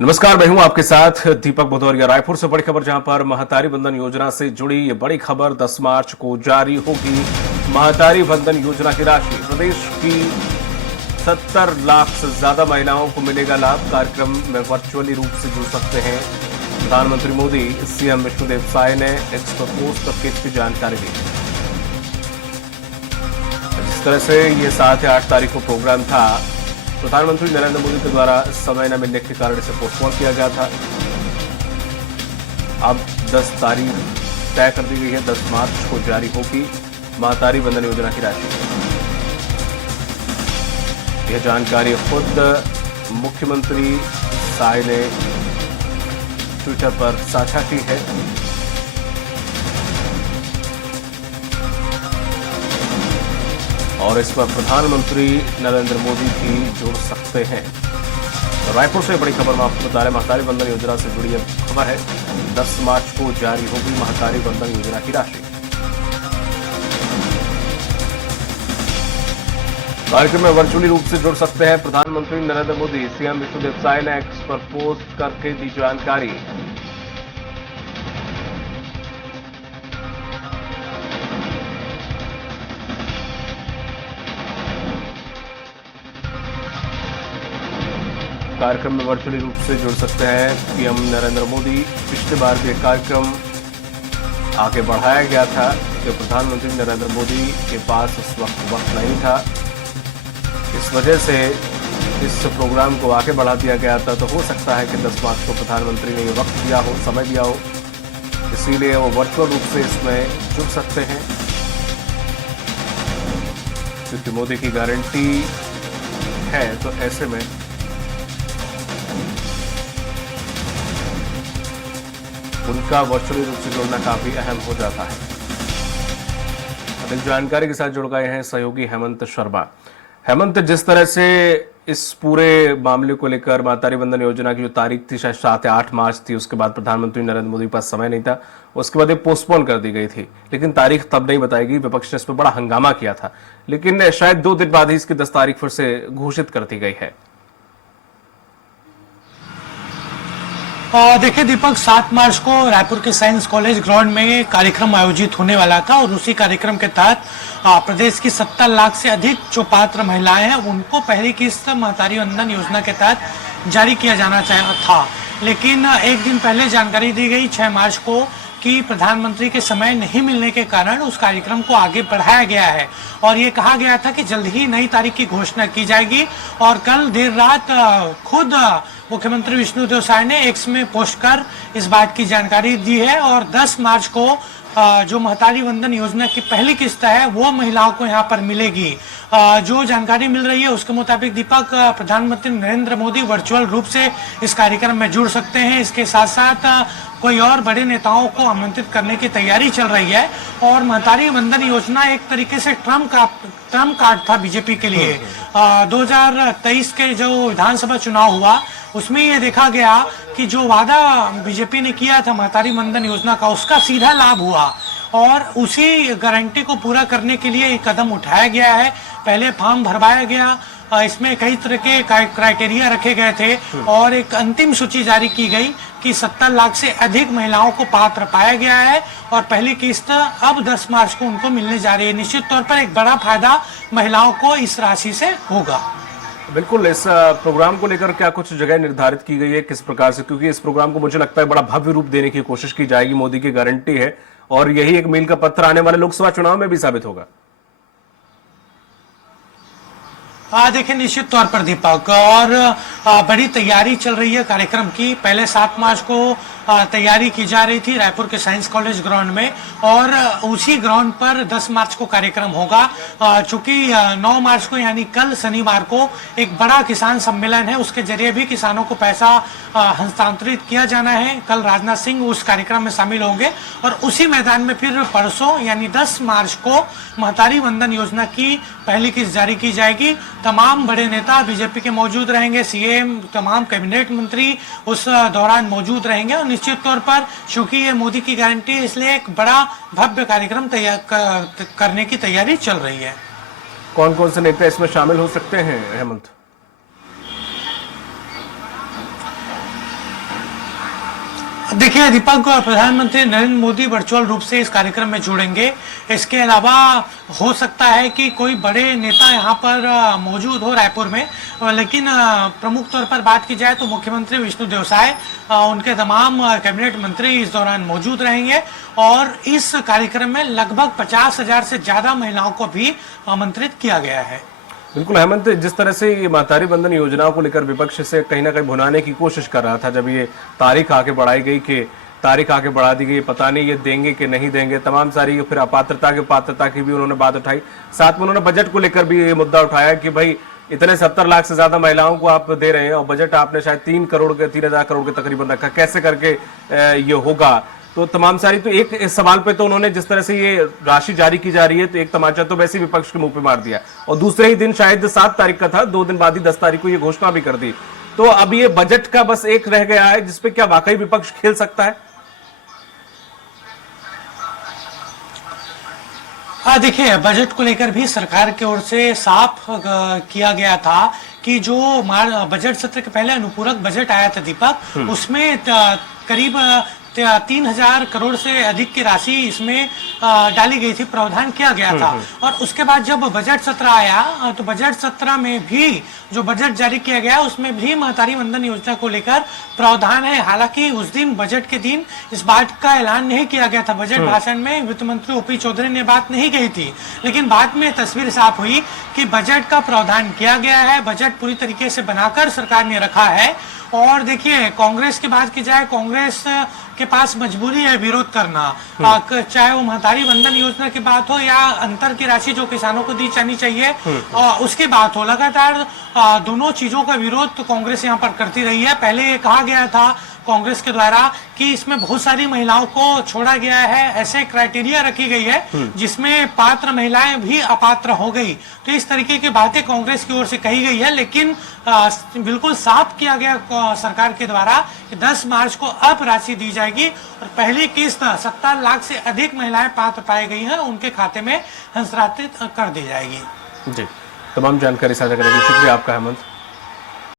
नमस्कार, मैं हूं आपके साथ दीपक भदौरिया। रायपुर से बड़ी खबर, जहां पर महतारी बंधन योजना से जुड़ी ये बड़ी खबर 10 मार्च को जारी होगी। महतारी बंधन योजना की राशि प्रदेश की 70 लाख से ज्यादा महिलाओं को मिलेगा लाभ। कार्यक्रम में वर्चुअली रूप से जुड़ सकते हैं प्रधानमंत्री मोदी। सीएम विष्णुदेव साय ने एक्स पर पोस्ट करके इसकी जानकारी दी। जिस तरह से ये 7 या 8 तारीख को प्रोग्राम था, प्रधानमंत्री नरेंद्र मोदी के द्वारा समय न मिलने के कारण इसे पोस्टपोन किया गया था। अब 10 तारीख तय कर दी गई है। 10 मार्च को जारी होगी महतारी बंधन योजना की राशि। यह जानकारी खुद मुख्यमंत्री साय ने ट्विटर पर साझा की है। और इस पर प्रधानमंत्री नरेंद्र मोदी भी जुड़ सकते हैं। तो रायपुर से बड़ी खबर में आपको बता रहे, महतारी बंधन योजना से जुड़ी खबर है। 10 मार्च को जारी होगी महतारी बंधन योजना की राशि। कार्यक्रम में वर्चुअली रूप से जुड़ सकते हैं प्रधानमंत्री नरेंद्र मोदी। सीएम विष्णुदेव साय ने एक्स पर पोस्ट करके दी जानकारी। कार्यक्रम में वर्चुअली रूप से जुड़ सकते हैं पीएम नरेंद्र मोदी। पिछली बार भी कार्यक्रम आगे बढ़ाया गया था कि प्रधानमंत्री नरेंद्र मोदी के पास उस वक्त नहीं था। इस वजह से इस प्रोग्राम को आगे बढ़ा दिया गया था। तो हो सकता है कि 10 मार्च को प्रधानमंत्री ने ये वक्त दिया हो, समय दिया हो, इसीलिए वो वर्चुअल रूप से इसमें जुड़ सकते हैं, क्योंकि मोदी की गारंटी है। तो ऐसे में उनका वर्चुअली रूप से जुड़ना काफी अहम हो जाता है। अधिक जानकारी के साथ जुड़ गए हैं सहयोगी हेमंत शर्मा। हेमंत, जिस तरह से इस पूरे मामले को लेकर महतारी बंधन योजना की जो तारीख थी, शायद 7 या 8 मार्च थी, उसके बाद प्रधानमंत्री नरेंद्र मोदी के पास समय नहीं था, उसके बाद ये पोस्टपोन कर दी गई थी, लेकिन तारीख तब नहीं बताई गई। विपक्ष ने इस पर बड़ा हंगामा किया था, लेकिन शायद 2 दिन बाद ही इसकी 10 तारीख फिर से घोषित कर दी गई है। देखिए दीपक, 7 मार्च को रायपुर के साइंस कॉलेज ग्राउंड में कार्यक्रम आयोजित होने वाला था और उसी कार्यक्रम के तहत प्रदेश की 70 लाख से अधिक जो पात्र महिलाएं हैं उनको पहली किस्त महतारी बंधन योजना के तहत जारी किया जाना था। लेकिन एक दिन पहले जानकारी दी गई 6 मार्च को कि प्रधानमंत्री के समय नहीं मिलने के कारण उस कार्यक्रम को आगे बढ़ाया गया है और ये कहा गया था कि जल्द ही नई तारीख की घोषणा की जाएगी। और कल देर रात खुद मुख्यमंत्री विष्णुदेव साय ने एक्स में पोस्ट कर इस बात की जानकारी दी है और 10 मार्च को जो महतारी बंधन योजना की पहली किस्त है वो महिलाओं को यहाँ पर मिलेगी। जो जानकारी मिल रही है उसके मुताबिक दीपक, प्रधानमंत्री नरेंद्र मोदी वर्चुअल रूप से इस कार्यक्रम में जुड़ सकते हैं। इसके साथ साथ कोई और बड़े नेताओं को आमंत्रित करने की तैयारी चल रही है और महतारी बंधन योजना एक तरीके से ट्रम्प कार्ड था बीजेपी के लिए। 2023 के जो विधानसभा चुनाव हुआ उसमें ये देखा गया कि जो वादा बीजेपी ने किया था महतारी बंधन योजना का, उसका सीधा लाभ हुआ और उसी गारंटी को पूरा करने के लिए एक कदम उठाया गया है। पहले फॉर्म भरवाया गया, इसमें कई तरह के क्राइटेरिया रखे गए थे और एक अंतिम सूची जारी की गई कि 70 लाख से अधिक महिलाओं को पात्र पाया गया है और पहली किस्त अब 10 मार्च को उनको मिलने जा रही है। निश्चित तौर पर एक बड़ा फायदा महिलाओं को इस राशि से होगा। बिल्कुल। इस प्रोग्राम को लेकर क्या कुछ जगह निर्धारित की गई है, किस प्रकार से? क्योंकि इस प्रोग्राम को मुझे लगता है बड़ा भव्य रूप देने की कोशिश की जाएगी। मोदी की गारंटी है और यही एक मील का पत्थर आने वाले लोकसभा चुनाव में भी साबित होगा। देखिए निश्चित तौर पर दीपक, और बड़ी तैयारी चल रही है कार्यक्रम की। पहले 7 मार्च को तैयारी की जा रही थी रायपुर के साइंस कॉलेज ग्राउंड में और उसी ग्राउंड पर 10 मार्च को कार्यक्रम होगा। चूंकि 9 मार्च को यानी कल शनिवार को एक बड़ा किसान सम्मेलन है, उसके जरिए भी किसानों को पैसा हस्तांतरित किया जाना है। कल राजनाथ सिंह उस कार्यक्रम में शामिल होंगे और उसी मैदान में फिर परसों यानी 10 मार्च को महतारी बंधन योजना की पहली किस्त जारी की जाएगी। तमाम बड़े नेता बीजेपी के मौजूद रहेंगे, सीएम, तमाम कैबिनेट मंत्री उस दौरान मौजूद रहेंगे और निश्चित तौर पर चूंकि ये मोदी की गारंटी है इसलिए एक बड़ा भव्य कार्यक्रम करने की तैयारी चल रही है। कौन कौन से नेता इसमें शामिल हो सकते हैं हेमंत? देखिए दीपक, प्रधानमंत्री नरेंद्र मोदी वर्चुअल रूप से इस कार्यक्रम में जुड़ेंगे। इसके अलावा हो सकता है कि कोई बड़े नेता यहाँ पर मौजूद हो रायपुर में, लेकिन प्रमुख तौर पर बात की जाए तो मुख्यमंत्री विष्णुदेव साय, उनके तमाम कैबिनेट मंत्री इस दौरान मौजूद रहेंगे और इस कार्यक्रम में लगभग 50,000 से ज्यादा महिलाओं को भी आमंत्रित किया गया है। बिल्कुल हेमंत, जिस तरह से ये महतारी बंधन योजनाओं को लेकर विपक्ष से कहीं ना कहीं भुनाने की कोशिश कर रहा था, जब ये तारीख आगे बढ़ाई गई कि तारीख आगे बढ़ा दी गई, पता नहीं ये देंगे कि नहीं देंगे, तमाम सारी फिर अपात्रता की पात्रता की भी उन्होंने बात उठाई। साथ में उन्होंने बजट को लेकर भी ये मुद्दा उठाया कि भाई इतने 70 लाख से ज्यादा महिलाओं को आप दे रहे हैं और बजट आपने शायद 3,000 करोड़ के तकरीबन रखा, कैसे करके ये होगा। तो तमाम सारी, तो एक इस सवाल पे तो उन्होंने, जिस तरह से ये राशि जारी की जा रही है, तो एक तमाचा तो वैसे ही विपक्ष के मुंह पे मार दिया और दूसरे ही दिन, शायद 7 तारीख का था, 2 दिन बाद ही 10 तारीख को ये घोषणा भी कर दी। तो अब ये बजट का बस एक रह गया है जिसपे क्या वाकई विपक्ष खेल सकता है? हाँ देखिए, बजट को लेकर भी सरकार की ओर से साफ किया गया था कि जो बजट सत्र के पहले अनुपूरक बजट आया था दीपक, उसमें करीब 3,000 करोड़ से अधिक की राशि इसमें डाली गई थी, प्रावधान किया गया था। और उसके बाद जब बजट सत्र आया तो बजट सत्र में भी जो बजट जारी किया गया उसमें भी महतारी वंदन योजना को लेकर प्रावधान है। हालांकि उस दिन, बजट के दिन, इस बात का ऐलान नहीं किया गया था। बजट भाषण में वित्त मंत्री ओपी चौधरी ने बात नहीं कही थी, लेकिन बाद में तस्वीर साफ हुई कि बजट का प्रावधान किया गया है, बजट पूरी तरीके से बनाकर सरकार ने रखा है। और देखिए, कांग्रेस की बात की जाए, कांग्रेस के पास मजबूरी है विरोध करना, चाहे वो महतारी वंदन योजना की बात हो या अंतर की राशि जो किसानों को दी जानी चाहिए उसकी बात हो। लगातार दोनों चीजों का विरोध तो कांग्रेस यहाँ पर करती रही है। पहले ये कहा गया था कांग्रेस के द्वारा कि इसमें बहुत सारी महिलाओं को छोड़ा गया है, ऐसे क्राइटेरिया रखी गई है जिसमें पात्र महिलाएं भी अपात्र हो गई। तो इस तरीके की बातें कांग्रेस की ओर से कही गई है, लेकिन बिल्कुल साफ किया गया सरकार के द्वारा कि 10 मार्च को अब राशि दी जाएगी और पहली किस्त 70 लाख से अधिक महिलाएं पात्र पाई गई हैं, उनके खाते में हस्तांतरित कर दी जाएगी। जी, तमाम जानकारी साझा करने के लिए शुक्रिया आपका हेमंत।